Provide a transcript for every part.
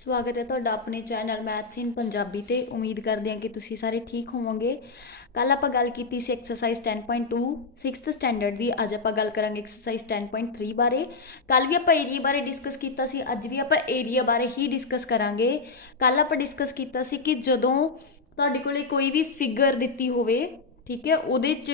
स्वागत है तुहाडा अपने चैनल मैथ्स इन पंजाबी ते। उम्मीद करते हैं कि तुसी सारे ठीक होवोगे। कल आप गल की सी एक्सरसाइज 10.2 6th स्टैंडर्ड की। अज आप गल करांगे एक्सरसाइज 10.3 बारे। कल भी आप एरिया बारे डिस्कस किया सी, अज भी आप एरिया बारे ही डिस्कस करांगे। कल आप डिस्कस किया सी कि जदों तुहाडे कोले कोई भी फिगर दिती होवे, ठीक है, उहदे च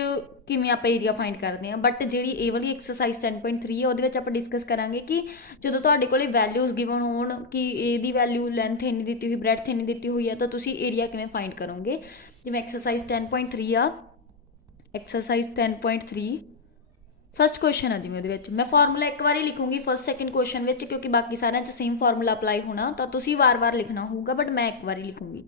किवें आप एरिया फाइंड करते हैं। बट जी ये वाली एक्सरसाइज 10.3 है, वो आप डिस्कस करांगे कि जो तुहाडे कोले वैल्यूज़ गिवन होण कि ए दी वैल्यू लेंथ इन्नी दित्ती हुई, ब्रैथ इन्नी दित्ती हुई है, तो तुसी एरिया किवें फाइंड करोगे। जिवें एक्सरसाइज 10.3 आ, एक्सरसाइज 10.3 फस्ट क्वेश्चन है जिवें उहदे मैं फार्मूला एक बार लिखूंगी फस्ट सैकेंड क्वेश्चन में, क्योंकि बाकी सारे सेम फार्मूला अप्लाई होना, तो तुसी वार वार लिखना होगा, बट मैं एक बार लिखूंगी।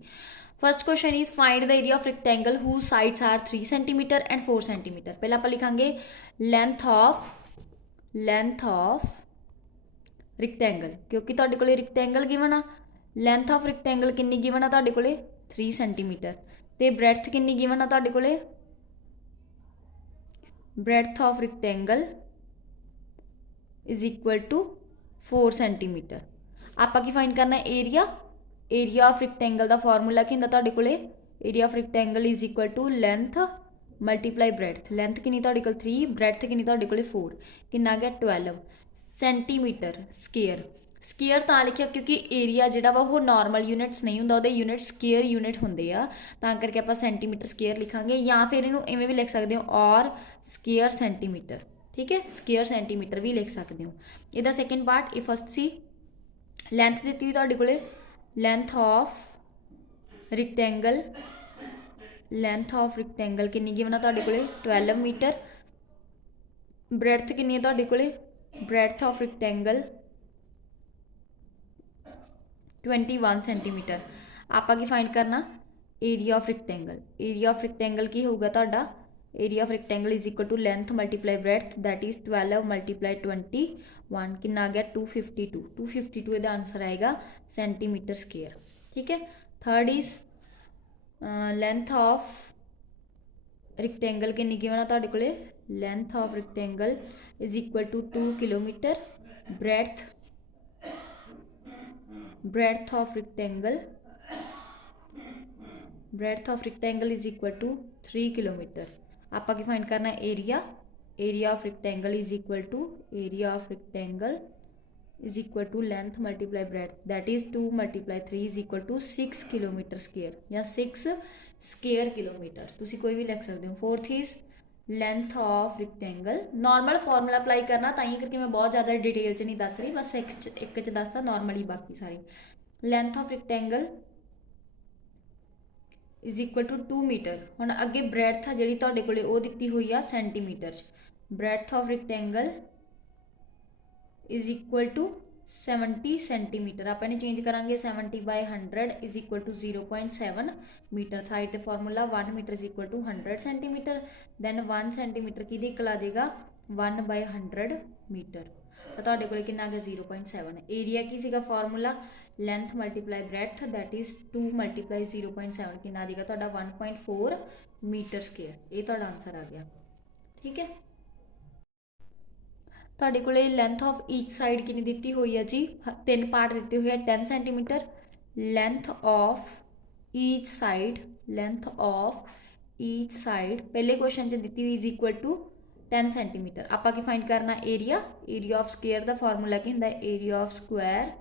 First question is find the area of rectangle whose sides are 3 centimetre and 4 centimetre. पहले आप लिखांगे लेंथ ऑफ रिक्टेंगल, क्योंकि तुहाडे कोले रिक्टेंगल गिवन आ। लेंथ ऑफ रिक्टेंगल किन्नी गिवन आ तुहाडे कोले 3 सेंटीमीटर, ते ब्रैथ किन्नी गिवन आ तुहाडे कोले, breadth of rectangle is equal to 4 centimetre. आपां की फाइंड करना एरिया। एरिया ऑफ रिक्टेंगल का फार्मूला की हुंदा तुहाडे कोले, area of rectangle is equal to length multiply breadth. Length किन्नी तुहाडे कोल 3, ब्रैथ किन्नी तुहाडे कोले 4, किन्ना आ गया 12 सेंटीमीटर स्केयर। स्केयर तां लिखिया क्योंकि एरिया जिहड़ा वा वो नॉर्मल यूनिट्स नहीं हुंदा, उहदे यूनिट स्केयर यूनिट हुंदे आ, तां करके आपां सेंटीमीटर स्केयर लिखांगे, या फिर इहनूं इवें भी लिख सकदे हो और स्केयर सेंटीमीटर, ठीक है, स्केयर सेंटीमीटर भी लिख सकते हो। इहदा सैकेंड पार्ट ये फस्ट सी लेंथ दित्ती हुई तुहाडे कोले, length of rectangle, length of rectangle किन्नी गिवन आ तुहाडे कोले 12 मीटर। ब्रैथ किन्नी है तुहाडे कोले, ब्रैथ ऑफ रिक्टेंगल 21 सेंटीमीटर। आपां की फाइंड करना area of rectangle. Area of rectangle की होगा तुहाडा, area of rectangle is equal to length multiply breadth, that is 12 multiply 21, कितना आ गया 252। 252 इसका आंसर आएगा सेंटीमीटर स्केयर, ठीक है। Third is length of rectangle किन्नी गिवन आ तुहाडे कोले, length of rectangle is equal to 2 kilometre. Breadth, breadth of rectangle, breadth of rectangle is equal to 3 kilometre. आपां की फाइंड करना area. Area of rectangle is equal to, area of rectangle is equal to length multiply breadth, that is 2 multiply 3 is equal to 6 kilometre square, या 6 square kilometre, तुसी कोई भी लिख सकते हो। Fourth is length of rectangle. Normal formula apply करना, ताई करके मैं बहुत ज़्यादा डिटेल च नहीं दस रही, बस एक च दसता नॉर्मली, बाकी सारी length of rectangle is equal to 2 metre. हुण अगे ब्रैथ आ जिहड़ी तुहाडे कोले वो दित्ती हुई आ सेंटीमीटर च। Breadth of rectangle is equal to 70 centimetre. आप इन्हें चेंज करांगे 70 by 100 is equal to 0.7 metre. Side से formula 1 metre is equal to 100 centimetre, then 1 centimetre की इक्वल आ जाएगा 1 बाय 100 मीटर, तो तुहाडे कोले कितना आ गया 0.7। एरिया की सीगा formula length multiply breadth, that is 2 multiply 0.7, कितना आ जाएगा तुहाडा 1.4 मीटर स्केयर। ये तुहाडा आंसर आ गया, ठीक है। तुहाडे कोले लेंथ ऑफ ईच साइड कितनी दित्ती हुई है जी, 3 पार्ट दिते हुए हैं 10 centimetre. Length of each side, length of each side पहले क्वेश्चन च दित्ती हुई इज इक्वल टू 10 सेंटीमीटर। आपां की फाइंड करना एरिया। एरिया ऑफ स्केयर का फॉर्मूला की हुंदा है, area of square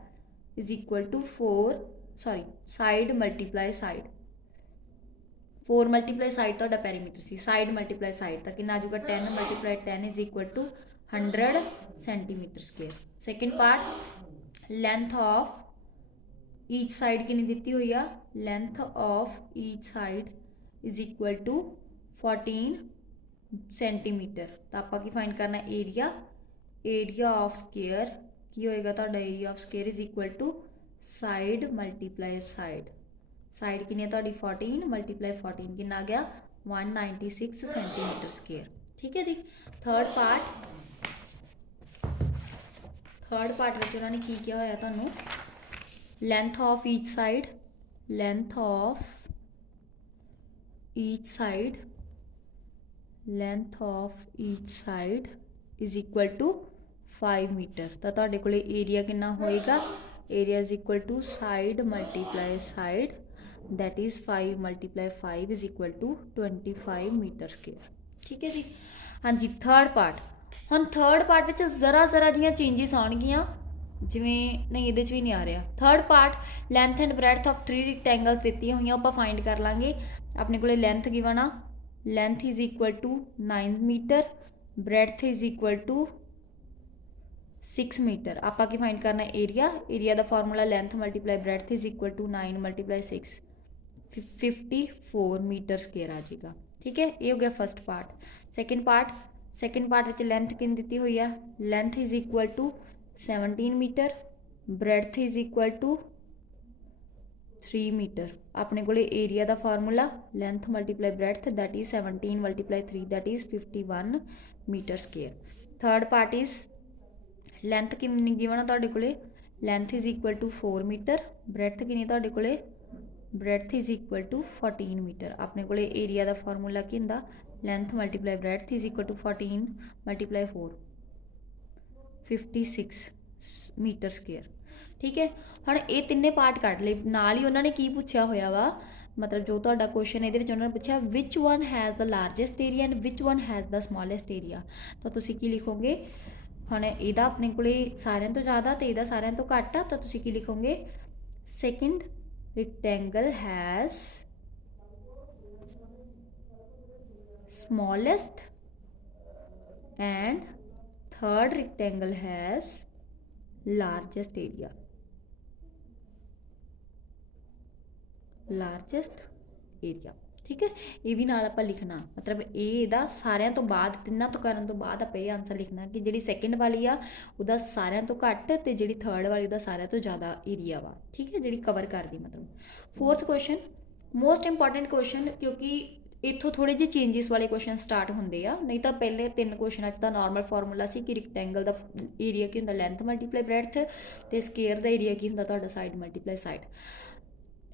is equal to 4 sorry side multiply side, 4 multiply side तुहाडा पैरीमीटर सी, साइड मल्टीप्लाई साइड, तो कितना आ जाऊगा 10 multiply 10 is equal to 100 centimetre square. Second part length of each side कितनी दित्ती हुई आ, length of each side is equal to 14 centimetre. तो आपां की फाइंड करना एरिया। एरिया ऑफ स्केयर की होएगा तुहाडा, area of square is equal to side multiply side, side कितनी है तुहाडी 14 मल्टीप्लाई 14, कितना आ गया 196 सेंटीमीटर स्केयर, ठीक है जी। थर्ड पार्ट में उन्होंने की किया होया तुहानू, length of each side, length of each side, length of each side is equal to 5 metre. तो तुहाडे कोले एरिया कितना होएगा, area is equal to side multiply side, that is 5 multiply 5 is equal to 25 metre square. ठीक है जी। हाँ जी थर्ड पार्ट, हम थर्ड पार्ट ਵਿੱਚ ਜ਼ਰਾ ਜ਼ਰਾ ਜੀਆਂ ਚੇਂਜਸ ਆਉਣਗੀਆਂ, ਜਿਵੇਂ ਨਹੀਂ ਇਹਦੇ 'ਚ ਵੀ ਨਹੀਂ ਆ ਰਿਹਾ। Third part length and breadth of 3 rectangles ਦਿੱਤੀਆਂ ਹੋਈਆਂ, ਆਪਾਂ ਫਾਈਂਡ ਕਰ ਲਾਂਗੇ। ਆਪਣੇ ਕੋਲੇ ਲੈਂਥ ਗਿਵਨ ਆ, length is equal to 9 metre, breadth is equal to 6 metre. ਆਪਾਂ ਕੀ ਫਾइंड करना एरिया, एरिया का formula length multiply breadth is equal to 9 multiply 6 54 metre square आ जाएगा। ठीक है, ये हो गया फर्स्ट पार्ट। सैकेंड पार्ट में लेंथ किन दी हुई है, length is equal to 17 metre, breadth is equal to 3 metre. अपने को एरिया का formula length multiply breadth that is 17 multiply 3 that is 51 metre square. Third part is length ਕਿੰਨੀ given ਆ ਤੁਹਾਡੇ ਕੋਲੇ, length is equal to 4 metre, breadth ਕਿੰਨੀ ਤੁਹਾਡੇ ਕੋਲੇ, breadth is equal to 14 metre. ਆਪਣੇ ਕੋਲੇ ਏਰੀਆ ਦਾ ਫਾਰਮੂਲਾ ਕੀ ਹੁੰਦਾ, length multiply breadth is equal to 14 multiply 4 56 metre square. ठीक है, ਹੁਣ ਇਹ ਤਿੰਨੇ ਪਾਰਟ ਕੱਢ ਲਏ। ਨਾਲ ਹੀ ਉਹਨਾਂ ਨੇ ਕੀ ਪੁੱਛਿਆ ਹੋਇਆ ਵਾ, ਮਤਲਬ ਜੋ ਤੁਹਾਡਾ ਕੁਐਸਚਨ ਇਹਦੇ ਵਿੱਚ ਉਹਨਾਂ ਨੇ ਪੁੱਛਿਆ which one has the largest area and which one has the smallest area. ਤਾਂ ਤੁਸੀਂ ਕੀ ਲਿਖੋਗੇ, ਹੁਣ ਇਹਦਾ ਆਪਣੇ ਕੋਲੇ ਸਾਰਿਆਂ ਤੋਂ ਜ਼ਿਆਦਾ ਤੇ ਇਹਦਾ ਸਾਰਿਆਂ ਤੋਂ ਘੱਟ ਆ, ਤਾਂ ਤੁਸੀਂ ਕੀ ਲਿਖੋਗੇ, second rectangle has smallest and third rectangle has largest area, largest area। ठीक है, ये भी नाल आपां लिखना, मतलब ਇਹਦਾ ਸਾਰਿਆਂ ਤੋਂ ਬਾਅਦ ਤਿੰਨਾਂ ਤੋਂ ਕਰਨ ਤੋਂ ਬਾਅਦ ਆਪਾਂ ਇਹ ਆਨਸਰ ਲਿਖਣਾ ਕਿ ਜਿਹੜੀ ਸੈਕਿੰਡ ਵਾਲੀ ਆ ਉਹਦਾ ਸਾਰਿਆਂ ਤੋਂ ਘੱਟ ਤੇ ਜਿਹੜੀ ਥਰਡ ਵਾਲੀ ਉਹਦਾ ਸਾਰਿਆਂ ਤੋਂ ਜ਼ਿਆਦਾ ਏਰੀਆ ਵਾ। ਠੀਕ ਹੈ, ਜਿਹੜੀ ਕਵਰ ਕਰਦੀ ਮਤਲਬ। Fourth question most important question, ਕਿਉਂਕਿ ਇੱਥੋਂ ਥੋੜੇ ਜਿਹੇ ਚੇਂਜਸ ਵਾਲੇ ਕੁਐਸਚਨ ਸਟਾਰਟ ਹੁੰਦੇ ਆ, ਨਹੀਂ ਤਾਂ ਪਹਿਲੇ ਤਿੰਨ ਕੁਐਸਚਨਾਂ 'ਚ ਤਾਂ ਨਾਰਮਲ ਫਾਰਮੂਲਾ ਸੀ ਕਿ ਰੈਕਟੈਂਗਲ ਦਾ ਏਰੀਆ ਕੀ ਹੁੰਦਾ, ਲੈਂਥ ਮਲਟੀਪਲਾਈ ਬ੍ਰੈਡਥ, ਤੇ ਸਕੁਅਰ ਦਾ ਏਰੀਆ ਕੀ ਹੁੰਦਾ ਤੁਹਾਡਾ, ਸਾਈਡ ਮਲਟੀਪਲਾਈ ਸਾਈਡ।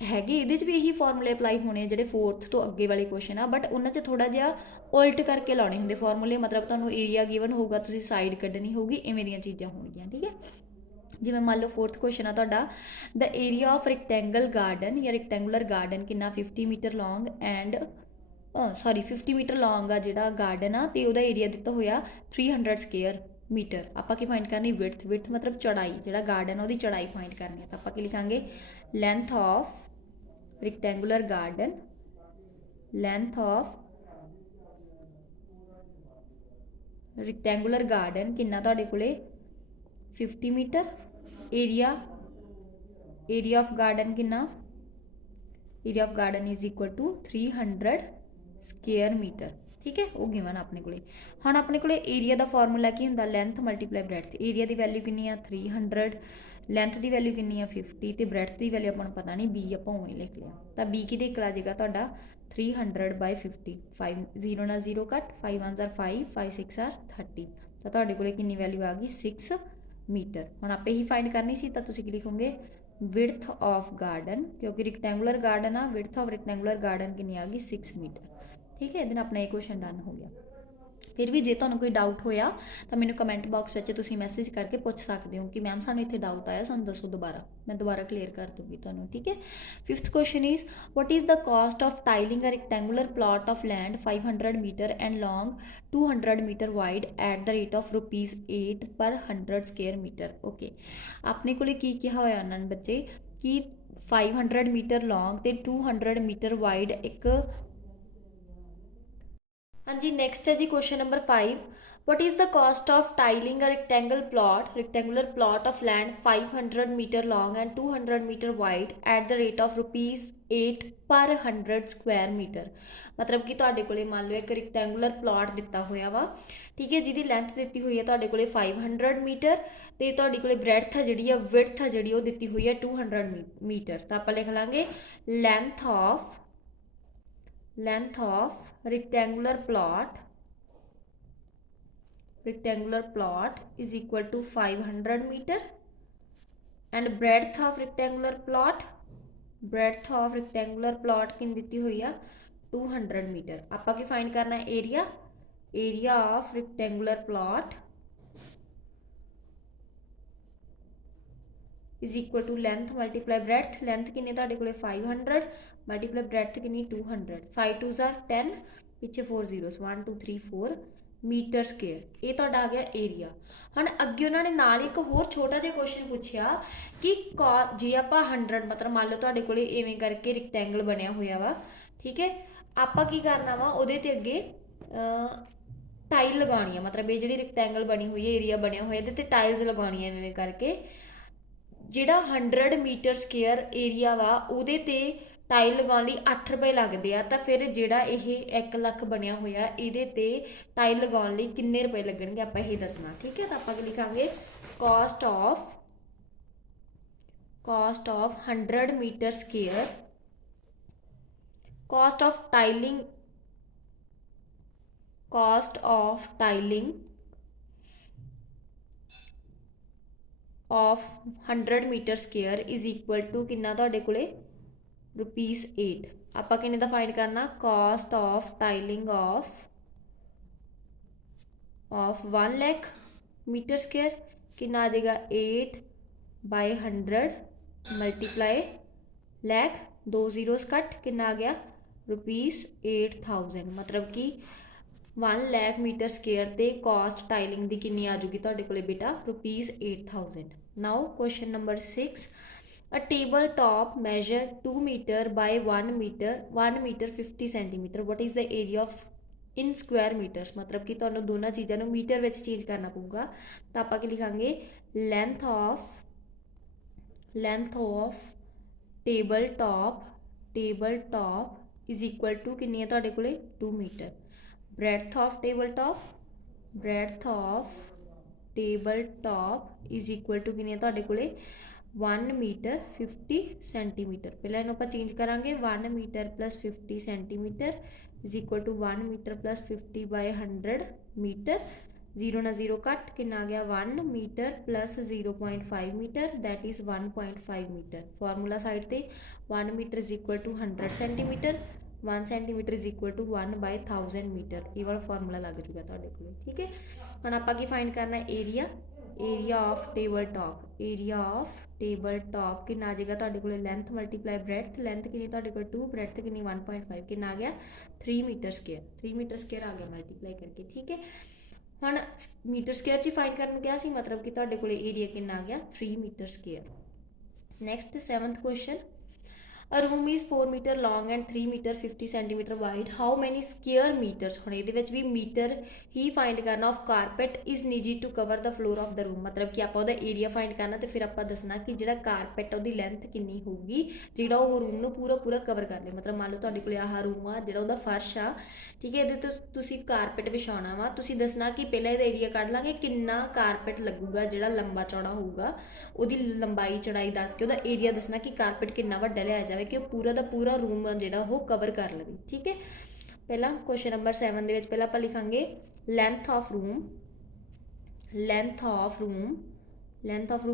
ਹੈਗੇ ਇਹਦੇ 'ਚ ਵੀ ਇਹੀ ਫਾਰਮੂਲੇ ਅਪਲਾਈ ਹੋਣੇ ਆ ਜਿਹੜੇ ਫੋਰਥ ਤੋਂ ਅੱਗੇ ਵਾਲੇ ਕੁਐਸਚਨ ਆ, ਬਟ ਉਹਨਾਂ 'ਚ ਥੋੜਾ ਜਿਹਾ ਉਲਟ ਕਰਕੇ ਲਾਉਣੇ ਹੁੰਦੇ ਫਾਰਮੂਲੇ, ਮਤਲਬ ਤੁਹਾਨੂੰ ਏਰੀਆ ਗਿਵਨ ਹੋਊਗਾ, ਤੁਸੀਂ ਸਾਈਡ ਕੱਢਣੀ ਹੋਊਗੀ, ਇਵੇਂ ਦੀਆਂ ਚੀਜ਼ਾਂ ਹੋਣਗੀਆਂ। ਠੀਕ ਹੈ, ਜਿਵੇਂ ਮੰਨ ਲਓ ਫੋਰਥ ਕੁਐਸਚਨ ਆ ਤੁਹਾਡਾ, ਦ ਏਰੀਆ ਆਫ ਰੈਕਟੈਂਗਲ ਗਾਰਡਨ ਜਾਂ ਰੈਕਟੈਂਗੂਲਰ ਗਾਰਡਨ ਕਿੰਨਾ, 50 मीटर ਲੌਂਗ ਐਂਡ 50 मीटर ਲੌਂਗ ਆ ਜਿਹੜਾ ਗਾਰਡਨ ਆ, ਤੇ ਉਹਦਾ ਏਰੀਆ ਦਿੱਤਾ ਹੋਇਆ 300 ਸਕੁਅਰ मीटर। ਆਪਾਂ ਕੀ ਫਾਈਂਡ ਕਰਨੀ, ਵਿਡਥ ਮਤਲਬ ਚੌੜਾਈ, ਜਿਹੜਾ ਗਾਰਡਨ ਉਹਦੀ ਚੌੜਾਈ ਫਾਈਂਡ ਕਰਨੀ ਹੈ। ਤਾਂ ਆਪਾਂ ਕੀ ਲਿਖਾਂਗੇ, length of rectangular garden, length of rectangular garden किन्ना ਤੁਹਾਡੇ ਕੋਲੇ 50 मीटर, area of garden किन्ना, area of garden is equal to 300 square meter। ठीक है, वो गिवन अपने कोले। हुण अपने कोले एरिया का फॉर्मूला की हुंदा, लेंथ मल्टीप्लाई ब्रैड्थ। एरिया की वैल्यू कितनी है 300, लेंथ की वैल्यू कितनी है 50, तो ब्रैड्थ की वैल्यू अपन पता नहीं, बी आप उवें लिख लिया। तो बी की देख आ जाएगा तुहाडा 300/50, 5 0 ना 0 कट, 5 1 are 5, 5 6 are 30, तो तुहाडे कोले कितनी वैल्यू आ गई 6 मीटर। हुण आपे ही फाइंड करनी सी, तो तुसीं की लिखोगे विड्थ ऑफ गार्डन, क्योंकि रैक्टेंगुलर गार्डन आ, विड्थ ऑफ रैक्टेंगुलर गार्डन कितनी आ गई 6 मीटर। ठीक है, इहदे नाल अपना ये क्वेश्चन डन हो गया। फिर भी जे तुहानूं कोई डाउट होया तो मैनूं कमेंट बॉक्स में तुसीं मैसेज करके पूछ सकते हो कि मैम सानूं इत्थे डाउट आया, सानूं दसो दोबारा, मैं दोबारा क्लीयर कर दूँगी तुहानूं। ठीक है, fifth question is what is the cost of tiling a rectangular plot of land 500 metre and long 200 metre wide at the rate of ₹8 per 100 square metre. Okay, अपने कोले की कहा होया उन्होंने बच्चे कि 500 मीटर लॉन्ग ते 200 मीटर वाइड एक। हाँ जी, नैक्सट है जी question number 5, what is the cost of tiling a rectangular plot of land 500 metre long and 200 metre wide at the rate of ₹8 per 100 square metre. मतलब कि तुहाडे कोले मान लो एक रैक्टेंगुलर प्लॉट दिता होया वा, ठीक है, जिहदी लेंथ दी हुई है तुहाडे कोले 500 मीटर, तो तुहाडे कोले ब्रैड्थ जिहड़ी है विड्थ जिहड़ी वो दी हुई है 200 मीटर। तो आपां लिख लांगे length of rectangular plot is equal to 500 meter and breadth of rectangular plot किन दी हुई है 200 मीटर। आपां की फाइंड करना है area of rectangular plot is equal to length multiply breadth, length किन्नी तुहाडे कोले 500 मल्टीप्लाई ब्रैथ किन्नी 200, 5 2 ज़ार 10 पिछे 4 जीरोस 1 2 3 4 मीटर स्केयर। ये तुहाडा आ गया एरिया। हुण अगे उन्होंने नाल एक होर छोटा जिहा क्वेश्चन पूछया कि जे आपां 100 मतलब मान लो तुहाडे कोले इवें करके रिक्टेंगल बनिया होया वा, ठीक है, आपां की करना वा उहदे ते अगे टाइल लगानी है, मतलब ये जी रिक्टेंगल बनी हुई है एरिया बनया हुआ है तो टाइल्स लगानी है इवें करके। जिहड़ा 100 मीटर स्केयर एरिया वा उहदे ते टाइल लगाने लई 8 रुपए लगते हैं, तो फिर जिहड़ा ये 1 लाख बनया होया इहदे ते टाइल लगाने लई किन्ने रुपए लगणगे आपां ये दसना, ठीक है। तो आपां लिखांगे cost of 100 metre square, cost of tiling of 100 metre square is equal to किन्ना तुहाडे कोले ₹8। आपां किन्ने दा फाइंड करना, cost of tiling of 1 lakh metre square किन्ना आ जाएगा 8/100 मल्टीप्लाई लाख, 2 जीरोस कट किन्ना आ गया ₹8000। मतलब कि 1 लाख मीटर स्केयर ते कॉस्ट टाइलिंग की किन्नी आ जाऊगी तुहाडे कोले बेटा ₹8000। Now question number 6, a table top measure 2 metre by 1 metre 50 centimetre, what is the area of in square metres. मतलब कि तुहानूं दोनों चीज़ों को मीटर में चेंज करना पऊगा। तो आपां की लिखांगे length of table top is equal to किन्नी है तुहाडे कोले 2 metre, breadth of table top is equal to किन्नी है तुहाडे कोले 1 मीटर 50 सेंटीमीटर। पहले इन्हूं आपां चेंज करांगे 1 metre plus 50 centimetre is equal to 1 metre plus 50/100 metre, 0 ना 0 कट किन्ना आ गया 1 metre plus 0.5 metre that is 1.5 metre. Formula side ते 1 metre is equal to 100 centimetre, 1 centimetre is equal to 1/1000 metre. ये वाला फॉर्मूला लग जूगा तुहाडे कोल, ठीक है। हुण आपां की फाइंड करना एरिया ऑफ टेबल टॉप किन्ना आ जाएगा तुहाडे कोल लेंथ मल्टीप्लाई ब्रैथ, लेंथ किन्नी तुहाडे कोल 2, ब्रैथ किन्नी 1.5 किन्ना आ गया 3 मीटर स्केयर आ गया मल्टीप्लाई करके, ठीक है। हुण मीटर स्केयर च फाइंड करन क्या सी, मतलब कि तुहाडे कोल एरिया किन्ना आ गया 3 metre square. Next 7th question, a room is 4 metre long and 3 metre 50 centimetre wide, how many square metres. हुण इहदे विच भी मीटर ही फाइंड करना of carpet is needed to cover the floor of the room. मतलब कि आपां उहदा area find करना तो फिर आपां दसना कि जिहड़ा कारपेट उहदी लेंथ किन्नी होगी जिहड़ा वो रूम नूं पूरा कवर कर ले। मतलब मान लो तुहाडे कोल आह रूम आ जिहड़ा उहदा फर्श आ, ठीक है, इहदे ते तुसीं कारपेट विछाउणा वा, तुसीं दसना कि पहले इहदा एरिया कढ लांगे किन्ना कारपेट लगूगा जिहड़ा लंबा चौड़ा होऊगा, उहदी लंबाई चौड़ाई दस के उहदा एरिया दसना कि कारपेट किन्ना वड्डा लिया जाए कि पूरा दा पूरा रूम जिहड़ा वो कवर कर लवे, ठीक है। पहला क्वेश्चन नंबर 7 दे विच पहला आपां लिखांगे लेंथ ऑफ रूम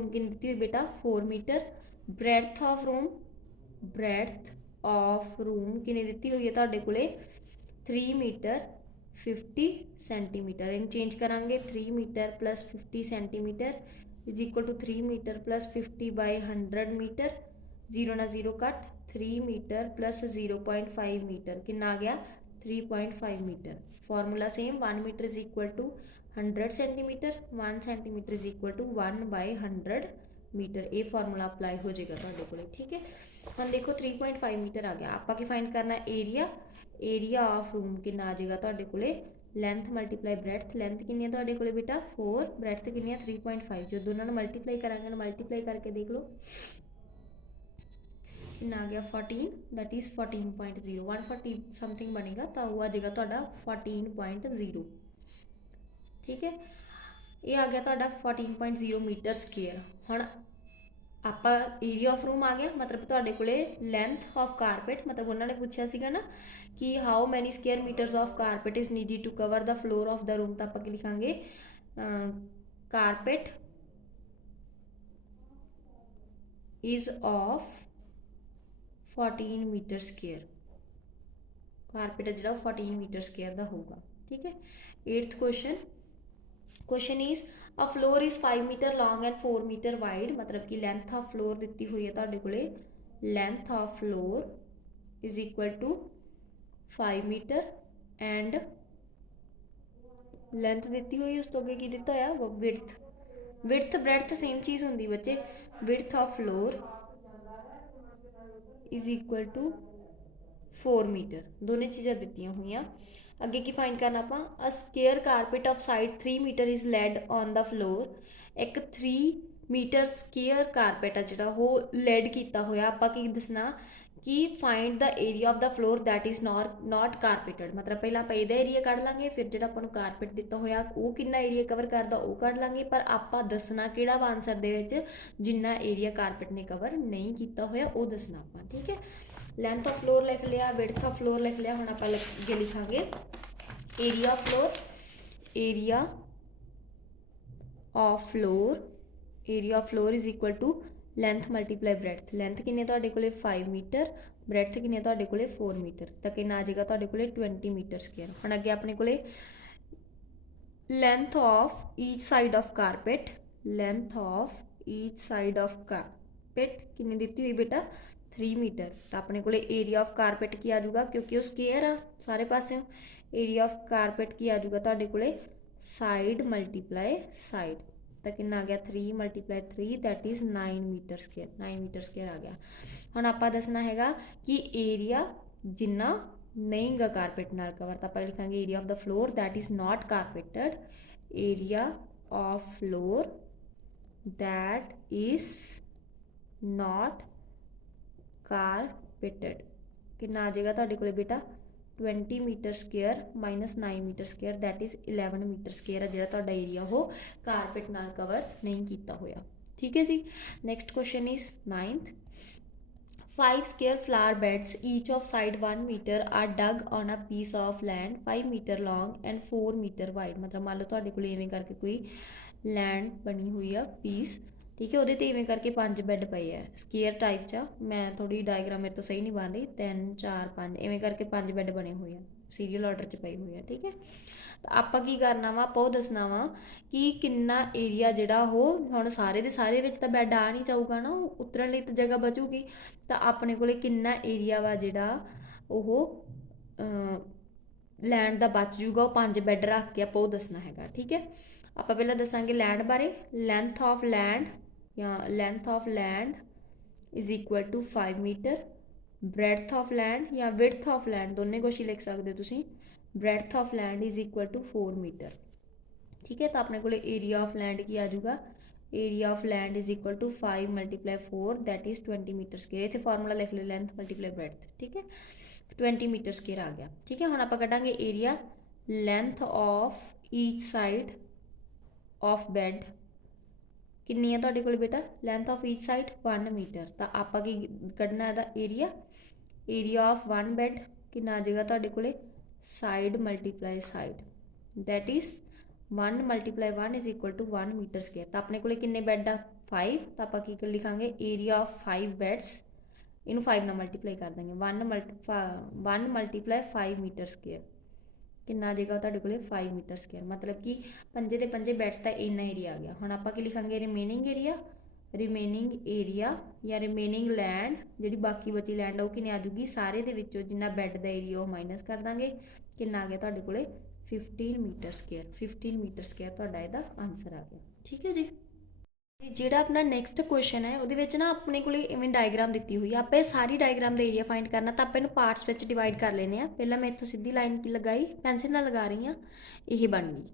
किन्नी दित्ती हुई बेटा 4 मीटर, ब्रैथ ऑफ रूम किन्नी दित्ती हुई है तुहाडे कोले 3 मीटर 50 सेंटीमीटर। इन चेंज करांगे 3 metre plus 50 centimetre is equal to 3 metre plus 50/100 metre, 0 ना 0 कट 3 मीटर प्लस 0.5 मीटर किन्ना आ गया 3.5 metre. Formula same 1 metre is equal to 100 centimetre, 1 centimetre is equal to 1/100 metre. ये फॉर्मूला अप्लाई हो जाएगा तुहाडे कोले, ठीक है। हम देखो 3.5 मीटर आ गया, आपां की फाइंड करना एरिया ऑफ रूम किन्ना आ जाएगा तुहाडे कोले लेंथ मल्टीप्लाई ब्रैथ, लेंथ किन्नी है तुहाडे कोले बेटा 4, ब्रैथ किन्नी है 3.5, जो दोनों ने मल्टीप्लाई करांगे मल्टीप्लाई करके देख लो किन्ना आ गया 14 दैट इज़ 14.0, 140 समथिंग बनेगा तो वो आ जाएगा तुहाडा 14.0, ठीक है। ये आ गया तुहाडा 14.0 मीटर स्केयर। हुण आपां एरिया ऑफ रूम आ गया, मतलब तुहाडे कोले लेंथ ऑफ कारपेट, मतलब उन्होंने पूछा सीगा ना कि how many square metres of carpet is needed to cover the floor of the room. तो आपां की लिखांगे carpet is of 14 metre square, carpet है जिहड़ा 14 मीटर स्केयर का होगा, ठीक है। 8th question, question is a floor is 5 metre long and 4 metre wide, मतलब कि लेंथ ऑफ फ्लोर दी हुई है तुहाडे कोले, length of floor is equal to 5 metre and length दी हुई, उस तो अगे की दिता है विड्थ, विड्थ ब्रेड्थ सेम चीज़ होंगी बच्चे, width of floor is equal to 4 metre, दोनों चीज़ा दित्तियां हुई। अगे की फाइंड करना आप, a square carpet of side 3 metre is laid on the floor, एक 3 मीटर स्केयर कारपेट है जोड़ा वो लैड किया होया, आप की दसना कि find the area of the floor that is not carpeted, मतलब पहले आप यदा एरिया कढ़ लाँगे, फिर जो अपन कारपेट दिता होया वो कितना एरिया कवर करता वो कढ़ लाँगे, पर आप दसना किहड़ा वा आंसर दे जिन्ना एरिया कारपेट ने कवर नहीं किया होया वो दसना आप, ठीक है। लेंथ ऑफ फ्लोर लिख लिया, विड्थ ऑफ फ्लोर लिख लिया, हुण आप अगे लिखांगे area of floor, area of floor, area of floor is equal to length multiply breadth, length किन्नी तुहाडे कोले 5 मीटर, ब्रैड्थ किन्नी तुहाडे कोले 4 मीटर, तो कितना आ जाएगा तुहाडे कोले 20 मीटर स्क्वायर। हुण अगे अपने कोले length of each side of carpet, length of each side of carpet किन्नी दित्ती हुई बेटा 3 मीटर, तो अपने को एरिया ऑफ कारपेट की आ जाऊगा क्योंकि वो स्केयर आ सारे पासों, एरिया ऑफ कारपेट की आ जाऊगा तुहाडे कोले साइड मल्टीप्लाई साइड, तो कितना आ गया 3 multiply 3 that is 9 metre square, 9 metre square आ गया। हुण आप दसना हैगा कि एरिया जिन्ना नहीं गा कारपेट नाल कवर, तो आप लिखांगे area of the floor that is not carpeted, area of floor that is not carpeted कितना आ जाएगा तुहाडे कोले बेटा 20 metre square minus 9 metre square that is 11 metre square है, जिहड़ा तुहाडा एरिया हो कारपेट नाल कवर नहीं किया होया, ठीक है जी। Next question is 9th, 5 square flower beds each of side 1 meter are dug on a piece of land 5 meter long and 4 meter wide, मतलब मान लो तुहाडे कोल इवें करके कोई लैंड बनी हुई है पीस, ठीक है, वो इवें करके 5 बैड पे है स्केयर टाइप चा, मैं थोड़ी डायग्राम मेरे तो सही नहीं बन रही, 3 4 5 इवें करके 5 बैड बने हुए हैं सीरीयल ऑर्डर च पई हुई है, ठीक है। तो आप की करना वा, आप दसना वा कि किन्ना एरिया जिहड़ा हो हुण सारे दे सारे विच तां बैड आ नहीं जाऊगा ना, उतरन लई तां जगह बचूगी, तो अपने कोले किन्ना एरिया वा जिहड़ा ओह लैंड दा बच जूगा, वो 5 बैड रख के आप दसना हैगा, ठीक है। आप पहले दसांगे लैंड बारे, लेंथ ऑफ लैंड या length of land is equal to 5 metre, breadth of land या विड्थ ऑफ लैंड दोनों कुछ ही लिख सकते हो तुसीं, breadth of land is equal to 4 metre, ठीक है। तो अपने को एरिया ऑफ लैंड की आ जाऊगा, area of land is equal to 5 multiply 4 that is 20 metre square, इतने फॉर्मूला लिख लो लेंथ मल्टीप्लाई ब्रैड्थ, ठीक है, 20 मीटर स्केयर आ गया, ठीक है। हुण आप कढ़ांगे area length of each side of bed किन्नी है तुहाडे कोल बेटा, length of each side 1 metre, तो आप की कढ़ना है एरिया, एरिया ऑफ 1 बैड कितना आ जाएगा तुहाडे कोले side multiply side that is 1 multiply 1 is equal to 1 metre square, तो अपने कोले किन्ने बैड आ 5, तो आप की लिखांगे एरिया ऑफ 5 बैड्स, इनू 5 ना मल्टीप्लाई कर देंगे 1 मल्टीप्लाई 5 मीटर स्केयर कितना आ जाएगा तुहाडे कोले 5 मीटर स्केयर, मतलब कि 5 दे 5 बैड्स का इन्ना एरिया आ गया। हुण आप की लिखांगे रिमेनिंग एरिया या रिमेनिंग लैंड जी बाकी बची लैंड वो किन्नी आ जूगी सारे दे विचों जिन्ना बैड का एरिया वो माइनस कर देंगे, कितना आ गया तुहाडे कोले 15 मीटर स्केयर, 15 मीटर स्केयर तुहाडा इहदा आंसर आ गया, ठीक है जी। ਜਿਹੜਾ अपना नैक्सट क्वेश्चन है वो ना अपने को इवें डायग्राम दी हुई है, आप सारी डायग्राम का एरिया फाइंड करना, तो आप इन पार्ट्स में डिवाइड कर लेने, पहला मैं इतों सीधी लाइन लगाई पेंसिल ना लगा रही हाँ, यह बन गई,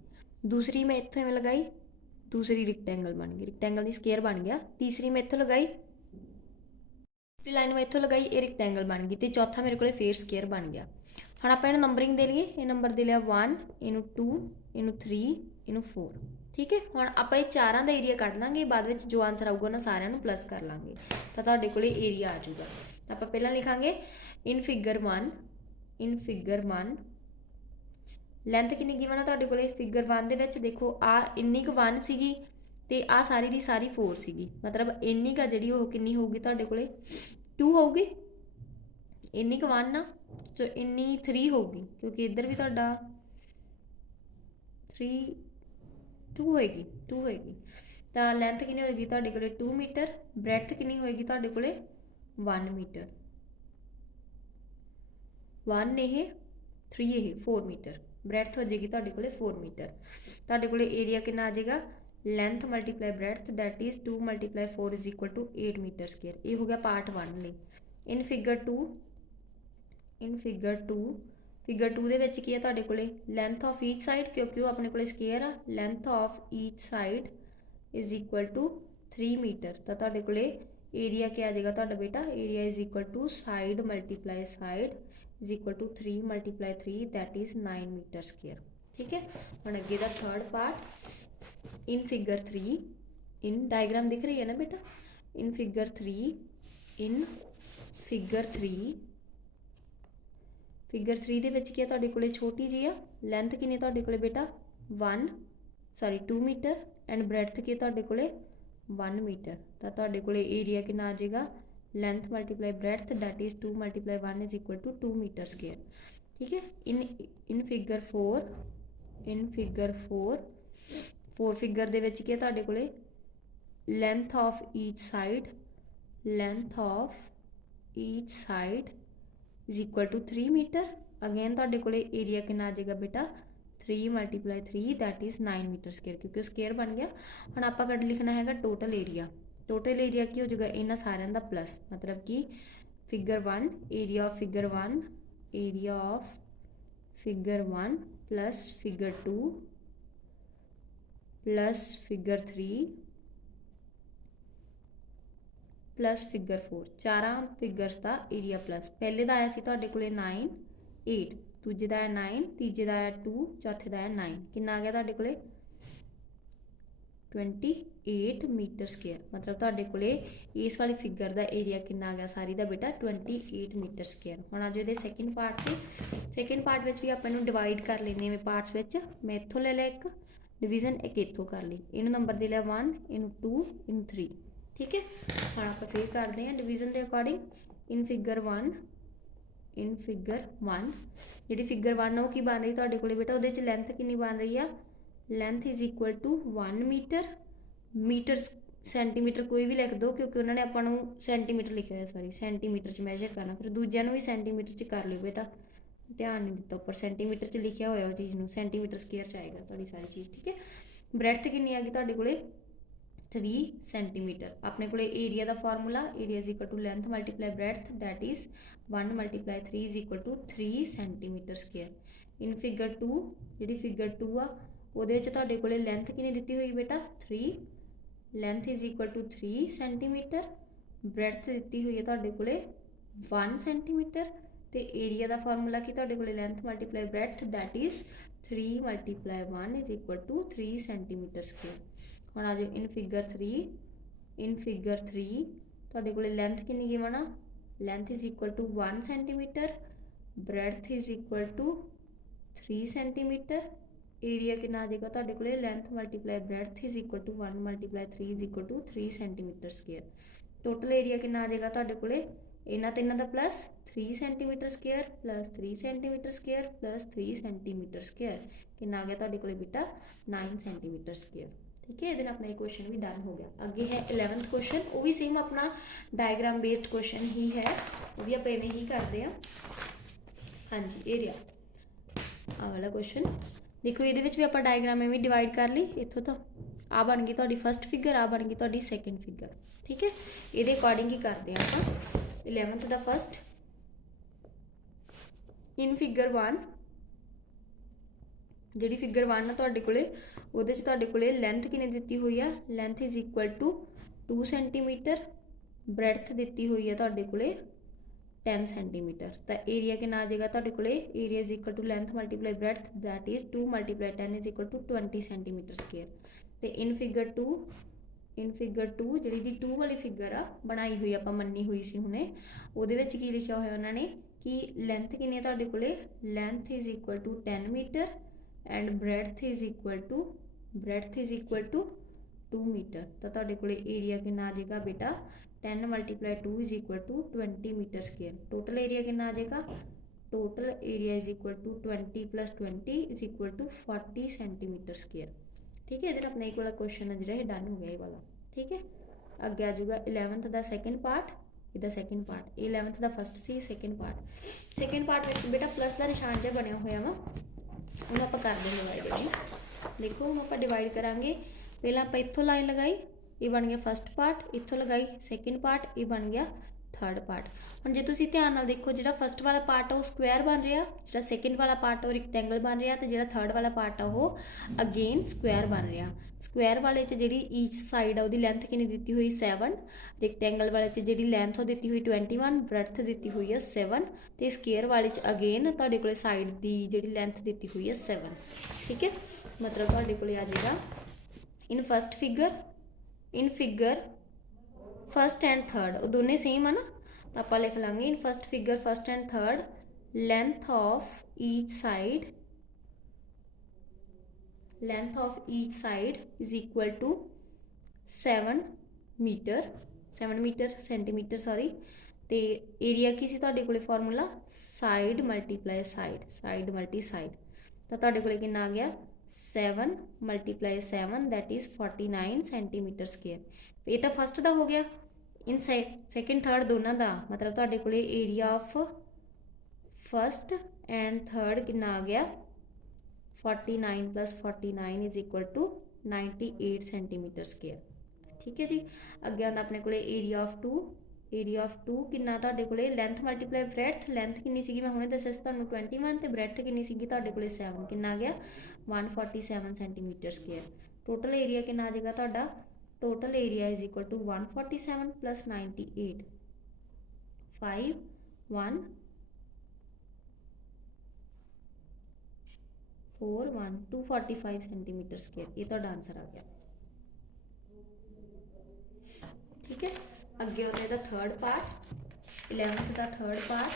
दूसरी मैं इतों इवें लगाई, दूसरी रिक्टेंगल बन गई, रिक्टेंगल की स्केयर बन गया, तीसरी मैं इतों लगाई, तीसरी लाइन मैं इतों लगाई, ये रिक्टेंगल बन गई, तो चौथा मेरे को फेर स्केयर बन गया। हम आप नंबरिंग दे लिए, ये नंबर दे लिया 1 इनू 2 इनू 3 इनू 4, ठीक है। हम आप चारों का एरिया कढ़ लाँगे, बाद में जो आंसर आऊगा ना सारे प्लस कर लाँगे, तो तुहाडे कोले एरिया आ जाऊगा। आप पहला लिखांगे इन फिगर 1 लेंथ कितनी गिवन है तुहाडे कोले, फिगर 1 दे विच देखो आ इन्नी क 1 सीगी ते आ सारी दी सारी 4 सीगी, मतलब इन्नी का जिहड़ी ओह कितनी होगी तुहाडे कोले 2 होगी, इन्नी क 1 ना तो इन्नी 3 होगी, क्योंकि इधर भी तुहाडा 3 2 होएगी 2 होएगी। तो लेंथ कितनी होएगी तुहाडे कोले 2 मीटर, ब्रैथ कितनी होएगी तुहाडे कोले 1 मीटर। 1 ये 3 ये 4 मीटर, ब्रैथ हो जाएगी तुहाडे कोले 4 मीटर। तुहाडे कोले एरिया कितना आ जाएगा, length multiply breadth that is 2 multiply 4 is equal to 8 metre square. ये हो गया पार्ट 1 ਲਈ। इन फिगर 2 फिगर 2 ਦੇ ਵਿੱਚ ਕੀ ਹੈ ਤੁਹਾਡੇ ਕੋਲੇ ਲੈਂਥ ਆਫ ਈਚ ਸਾਈਡ, ਕਿਉਂਕਿ ਉਹ ਆਪਣੇ ਕੋਲੇ ਸਕੁਅਰ ਆ, length of each side is equal to 3 metre. तो तुहाडे कोले एरिया क्या आ जाएगा तुहाडा बेटा, area is equal to side multiply side is equal to 3 multiply 3 that is 9 metre square. ठीक है, हम अगे का third part in figure 3, in diagram दिख रही है ना बेटा, इन फिगर 3 ਦੇ ਵਿੱਚ ਕੀ ਹੈ ਤੁਹਾਡੇ ਕੋਲੇ ਛੋਟੀ ਜੀ ਆ ਲੈਂਥ ਕਿੰਨੀ ਤੁਹਾਡੇ ਕੋਲੇ ਬੇਟਾ 2 मीटर एंड ब्रैथ की तुहाडे कोले 1 मीटर। तो तुहाडे कोले एरिया कितना आ जाएगा, length multiply breadth that is 2 multiply 1 is equal to 2 metre square. ठीक है, इन फिगर 4 फिगर दे विच की है तुहाडे कोले length of each side is equal to 3 metre. Again तुहाडे कोले एरिया कितना आ जाएगा बेटा 3 multiply 3 that is 9 metre square, क्योंकि स्केयर बन गया। हम आप लिखना है टोटल एरिया की हो जाएगा इन्होंने सारे का प्लस, मतलब कि figure 1 area of figure 1 plus figure 2 plus figure 3 plus figure 4, चार फिगर्स का एरिया प्लस। पहले का आया सी तुहाडे कोले 9 8, दूजे का है 9, तीजे का है 2, चौथे का है 9, कितना आ गया तुहाडे कोले 28 मीटर स्केयर। मतलब तुहाडे कोले इस वाली फिगर का एरिया कितना आ गया सारी का बेटा 28 मीटर स्केयर। हुण आ जाओ इहदे सैकेंड पार्ट से। सैकेंड पार्ट में भी आपां इहनूं डिवाइड कर लैने में पार्ट्स में, मैं इत्थों ले लिया एक डिवीजन, एक इत्थों कर ली, इनू नंबर दे लिया 1, इनू 2, इनू 3। ठीक है, हुण आपां फिर करते हैं डिवीजन के अकॉर्डिंग। इन फिगर 1 जी फिगर 1 वो की बन रही तुहाडे कोले बेटा, उहदे च लेंथ कितनी बन रही है, length is equal to 1 metre centimetre कोई भी लिख दो, क्योंकि उन्होंने अपन सेंटीमीटर लिखा है, सॉरी सेंटीमीटर च मेजर करना, फिर दूजिया भी सेंटीमीटर च कर लियो बेटा, ध्यान नहीं दिता उपर सेंटीमीटर च लिखा होया चीज़ में, सेंटीमीटर स्केयर च आएगा तुहाडी सारी चीज़। ठीक है, ब्रैथ कितनी आ गई तुहाडे कोले 3 सेंटीमीटर। अपने को एरिया का formula, area is equal to length multiply breadth that is 1 multiply 3 is equal to 3 centimetre square. In figure 2 जी फिगर 2 आ उहदे विच तुहाडे कोले लेंथ कितनी दी हुई बेटा 3, length is equal to 3 centimetre, breadth दी हुई है तुहाडे कोले 1 सेंटीमीटर, तो एरिया का फॉर्मूला कि तुहाडे कोले length multiply breadth that is 3 multiply 1 is equal to 3 centimetre square. हम आ जाओ इन फिगर 3 तुहाडे कोले लेंथ कितनी गिवन आ, length is equal to 1 centimetre, breadth is equal to 3 centimetre, area कितना आ जाएगा तुहाडे कोले length multiply breadth is equal to 1 multiply 3 is equal to 3 centimetre square. Total area कितना आ जाएगा तुहाडे कोले इन्हां ते इन्हां दा plus 3 centimetre square plus 3 centimetre square plus 3 centimetre square, कितना आ गया तुहाडे कोले बेटा 9 सेंटीमीटर स्केयर। ठीक है, ये अपना एक क्वेश्चन भी डन हो गया। आगे है 11th क्वेश्चन, वो भी सेम अपना डायग्राम बेस्ड क्वेश्चन ही है, वो भी आप इवें ही करते हैं। हाँ जी, एरिया आ वाला क्वेश्चन देखो, ये भी आप डायग्राम में भी डिवाइड कर ली, इतों तो आ बन गई तुहाडी फर्स्ट फिगर, आ बन गई तुहाडी सैकेंड फिगर। ठीक है, ये अकॉर्डिंग ही करते हैं आप 11th का फर्स्ट। इन फिगर 1 जी फिगर 1 है तुहाडे कोले, उहदे च तुहाडे कोले लेंथ कितनी दी हुई है, length is equal to 2 centimetre, breadth दी हुई है तुहाडे कोले 10 सेंटीमीटर। तो एरिया कितना आ जाएगा तुहाडे कोले, area is equal to length multiply breadth that is 2 multiply 10 is equal to 20 centimetre square. तो इन फिगर 2 जी 2 वाली फिगर आ बनाई हुई आप मन्नी हुई सी हुणे, उहदे विच की लिखा होया उन्होंने कि लेंथ कितनी है तुहाडे कोले, length is equal to 10 metre and breadth is equal to 2 metre. तो तुहाडे कोले एरिया कितना आ जाएगा बेटा 10 multiply 2 is equal to 20 metre square. Total area कितना आ जाएगा, total area is equal to 20 plus 20 is equal to 40 centimetre square. ठीक है, इधर अपना एक वाला क्वेश्चन है जो डन हो गया ये वाला। ठीक है, अगे आ जाऊगा 11th का सैकेंड पार्ट, ਇਹਦਾ ਸੈਕਿੰਡ ਪਾर्ट, 11th ਦਾ फस्ट ਸੀ, ਸੈਕਿੰਡ ਪਾर्ट ਵਿੱਚ बेटा प्लस का निशान ਜਿਹਾ ਬਣਿਆ ਹੋਇਆ ਵਾ, ਉਹਨੂੰ ਆਪਾਂ ਕਰਦੇ डिवाइड नहीं। देखो हम आप डिवाइड करांगे, पहला आप इत्थों लाइन लगाई, ये बन गया फस्ट पार्ट, इत्थों लगाई सैकेंड पार्ट, ये बन गया थर्ड पार्ट। हम जो तुम ध्यान नाल देखो, जो फस्ट वाला पार्ट है वो स्क्वायर बन रहा, जो सैकेंड वाला पार्ट है वो रिक्टेंगल बन रहा, तो जो थर्ड वाला पार्ट है वो अगेन स्क्वायर बन रहा। स्क्वायर वाले जी ईच साइड है वो लेंथ कितनी दी हुई 7, रिक्टेंगल वाले जी लेंथ वो दी हुई 21, ब्रेथ दी हुई है 7, तो स्केयर वाले अगेन तुहाडे कोले साइड की जी लेंथ दी हुई है 7। ठीक है, मतलब तुहाडे कोले आ जाएगा in figure first and third, वो दोनों सेम है ना, तो आप लिख लाँगे in first figure first and third length of each side is equal to 7 metre centimetre sorry. तो एरिया की सी तुहाडे कोले formula side multiply side multi side, तो तुहाडे कोले कितना आ गया 7 × 7 दैट इज़ 49 सेंटीमीटर स्केयर। ये तो फस्ट का हो गया, इन सैकेंड थर्ड दोनों का मतलब तुहाडे कोले area of first and third कितना आ गया 49 + 49 is equal to 98 centimetre square. ठीक है जी, अगे आता अपने कोले एरिया ऑफ टू कितना तुहाडे कोले लेंथ मल्टीप्लाई ब्रेथ, लेंथ कितनी सी मैं हुणे दस्सिया सी तुहानूं 21 ते ब्रेथ कितनी सी तुहाडे कोले 7, कितना आ गया 147 सेंटीमीटर स्केयर। टोटल एरिया कितना आ जाएगा तुहाडा, total area is equal to 147 + 98 5141 245 centimetre square, ये तुहाडा आंसर आ गया। ठीक है, अगे आने दा थर्ड पार्ट 11th का थर्ड पार्ट।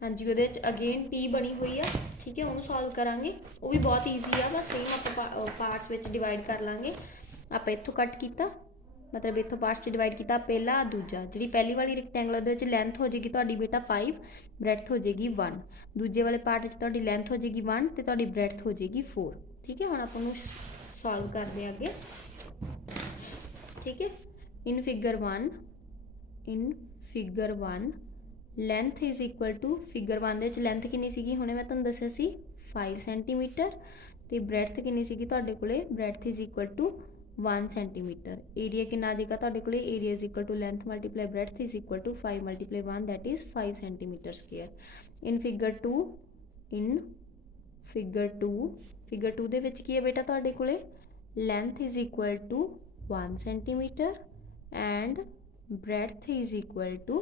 हाँ जी, वो अगेन टी बनी हुई है। ठीक है, उन्होंने सॉल्व करांगे, वो भी बहुत ईजी है, बस सेम आप पार्ट्स में डिवाइड कर लाँगे। आप इत्थों कट किया, मतलब इत्थों पार्ट्स डिवाइड किया, पहला दूजा, जी पहली वाली रिक्टेंगल लेंथ हो जाएगी तुहाडी बेटा 5, ब्रेथ हो जाएगी 1, दूजे वाले पार्ट में तुहाडी लेंथ हो जाएगी 1 तो तुहाडी ब्रेथ हो जाएगी 4। ठीक है, हम आप सॉल्व करते हैं अगे। ठीक है, in figure 1 length is equal to figure 1 के लेंथ कितनी सी हुणे मैं तुहानूं दस्सिया सी 5 सेंटीमीटर, तो ब्रेथ कितनी सी तुहाडे कोले, breadth is equal to 1 centimetre. Area कितना आ जाएगा तुहाडे कोले, area is equal to length multiply breadth is equal to 5 × 1 that is 5 centimetre square. In figure 2 दे विच की है बेटा तुहाडे कोले length is equal to 1 centimetre and breadth is equal to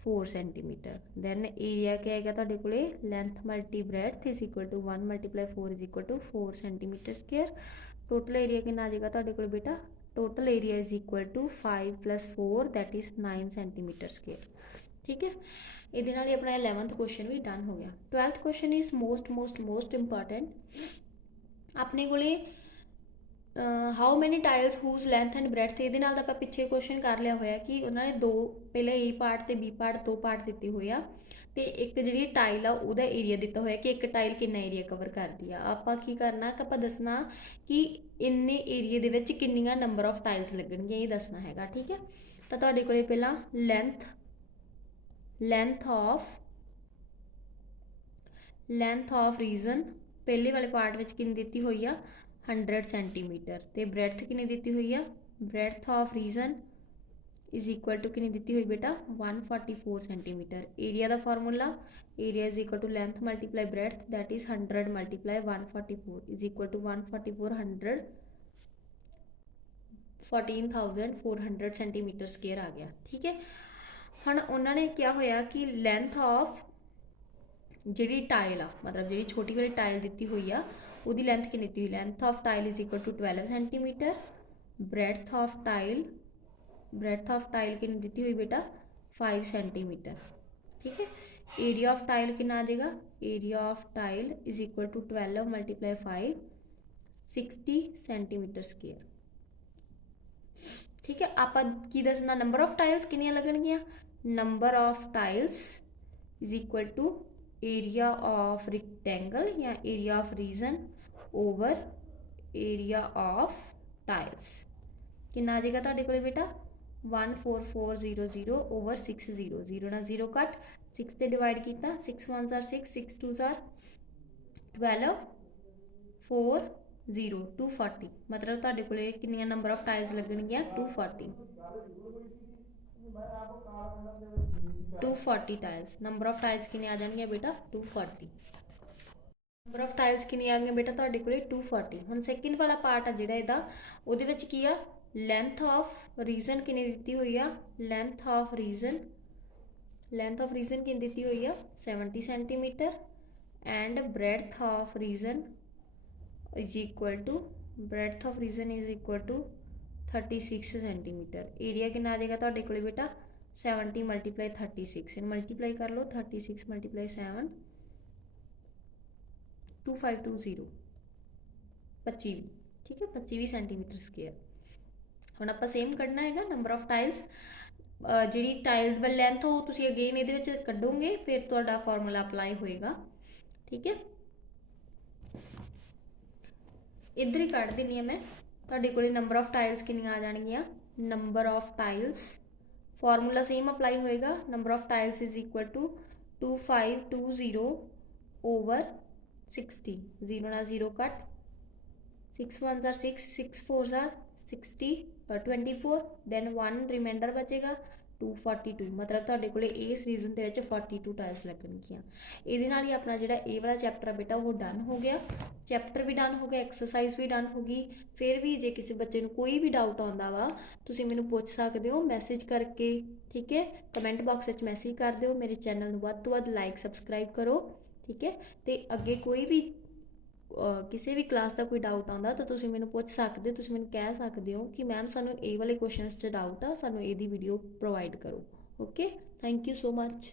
4 centimetre. Then area क्या है तुहाडे कोले, length multi breadth is equal to 1 × 4 is equal to 4 centimetre square. Total area कितना आ जाएगा तुहाडे कोल बेटा, total area is equal to 5 + 4 that is 9 centimetre square. ठीक है, ये अपना 11th क्वेश्चन भी डन हो गया। 12th question is most important. अपने कोले how many tiles whose length and breadth, ये तो पिछे क्वेश्चन कर लिया होया कि उन्होंने दो पहले ए पार्ट तो बी पार्ट 2 पार्ट दिते हुए आ, तो एक जी टाइल आ उहदा एरिया दिता होया कि एक टाइल कितना एरिया कवर करती है। आपां की करना कि आपां दसना कि इन्ने एरिए दे विच किन्नियां नंबर ऑफ टाइल्स लगणगीਆਂ, ये दसना हैगा। ठीक है, तो तुहाडे कोले पहला लेंथ ऑफ रीजन पहले वाले पार्ट विच कितनी दी हुई आ 100 सेंटीमीटर, तो ब्रेथ कितनी दी हुई है, breadth of region is equal to कितनी दी हुई बेटा 144 सेंटीमीटर। एरिया का formula area is equal to length multiply breadth that is 100 × 144 is equal to 144 14,400 centimetre square आ गया। ठीक है, हम उन्होंने क्या होया कि लेंथ ऑफ जी टाइल आ, मतलब जी छोटी वाली टाइल दी हुई आ उसकी लेंथ कितनी दी हुई, length of tile is equal to 12 centimetre, breadth of tile कितनी दी हुई बेटा 5 सेंटीमीटर। ठीक है, एरिया ऑफ टाइल कितना आ जाएगा, area of tile is equal to 12 × 5 60 centimetre square. ठीक है, आप की दसना नंबर ऑफ टाइल्स कितनी लगनगियां, number of tiles is equal to area of rectangle या area of region over area of tiles कितना आ जाएगा तुहाडे कोले बेटा 14400 ओवर 60 0 ना 0 कट 6 से डिवाइड किया 6 1 जार 6 6 2 जार 12 4 0 240 मतलब तुहाडे कोले कितनियां नंबर ऑफ टाइल्स लगणगियां 240 240 टाइल्स नंबर ऑफ टाइल्स कितने आ जाएंगे बेटा 240 नंबर ऑफ टाइल्स कितनी आ गई बेटा तुहाडे कोले 240 हुण सैकेंड वाला पार्ट आ जिहड़ा इहदा उहदे विच की आ लेंथ ऑफ रीजन कितनी दित्ती हुई आ लेंथ ऑफ रीजन कितनी दित्ती हुई आ 70 centimetre and breadth of region is equal to 36 centimetre area कितना आ जाएगा तुहाडे कोले बेटा 70 मल्टीप्लाई 36 मल्टीप्लाई कर लो 36 मल्टीप्लाई 7 2520 25 ठीक है 25 सेंटीमीटर स्केयर ਹੁਣ ਆਪਾਂ सेम ਕੱਢਣਾ ਹੈਗਾ नंबर ऑफ टाइल्स ਜਿਹੜੀ टाइल्स वाली लेंथ हो ਤੁਸੀਂ अगेन ਇਹਦੇ ਵਿੱਚ ਕੱਢੋਗੇ ਫਿਰ ਤੁਹਾਡਾ ਫਾਰਮੂਲਾ ਅਪਲਾਈ ਹੋਏਗਾ ठीक है इधर ही ਕੱਢ ਦਿੰਨੀ ਆ ਮੈਂ ਤੁਹਾਡੇ ਕੋਲੇ नंबर ऑफ टाइल्स ਕਿੰਨੀਆਂ ਆ ਜਾਣਗੀਆਂ number of tiles formula same apply होएगा number of tiles is equal to 2520 over 60 0 ना 0 कट 6 1 जार 6 6 4 जार 60 24 दैन 1 रिमाइंडर बचेगा 242 मतलब तुहाडे कोले इस रीजन दे विच 42 टाइल्स लगणगीਆਂ ਇਹਦੇ ਨਾਲ ਹੀ ਆਪਣਾ ਜਿਹੜਾ ਇਹ ਵਾਲਾ ਚੈप्टर बेटा वो डन हो गया चैप्टर भी डन हो गया एक्सरसाइज भी डन हो गई फिर भी जे किसी बच्चे ਨੂੰ कोई भी डाउट आਉਂਦਾ ਵਾ ਤੁਸੀਂ ਮੈਨੂੰ ਪੁੱਛ ਸਕਦੇ ਹੋ ਮੈਸੇਜ ਕਰਕੇ ठीक है कमेंट बॉक्स ਵਿੱਚ ਮੈਸੇਜ कर ਦਿਓ ਮੇਰੇ ਚੈਨਲ ਨੂੰ ਵੱਧ ਤੋਂ ਵੱਧ ਲਾਈਕ ਸਬਸਕ੍ਰਾਈਬ ਕਰੋ ठीक है ਤੇ ਅੱਗੇ ਕੋਈ ਵੀ ਕਿਸੇ ਵੀ ਕਲਾਸ ਦਾ ਕੋਈ ਡਾਊਟ ਆਉਂਦਾ ਤਾਂ ਤੁਸੀਂ ਮੈਨੂੰ ਪੁੱਛ ਸਕਦੇ ਹੋ ਤੁਸੀਂ ਮੈਨੂੰ ਕਹਿ ਸਕਦੇ ਹੋ ਕਿ ਮੈਮ ਸਾਨੂੰ ਇਹ ਵਾਲੇ ਕੁਐਸਚਨਸ 'ਚ ਡਾਊਟ ਆ ਸਾਨੂੰ ਇਹਦੀ ਵੀਡੀਓ ਪ੍ਰੋਵਾਈਡ ਕਰੋ okay thank you so much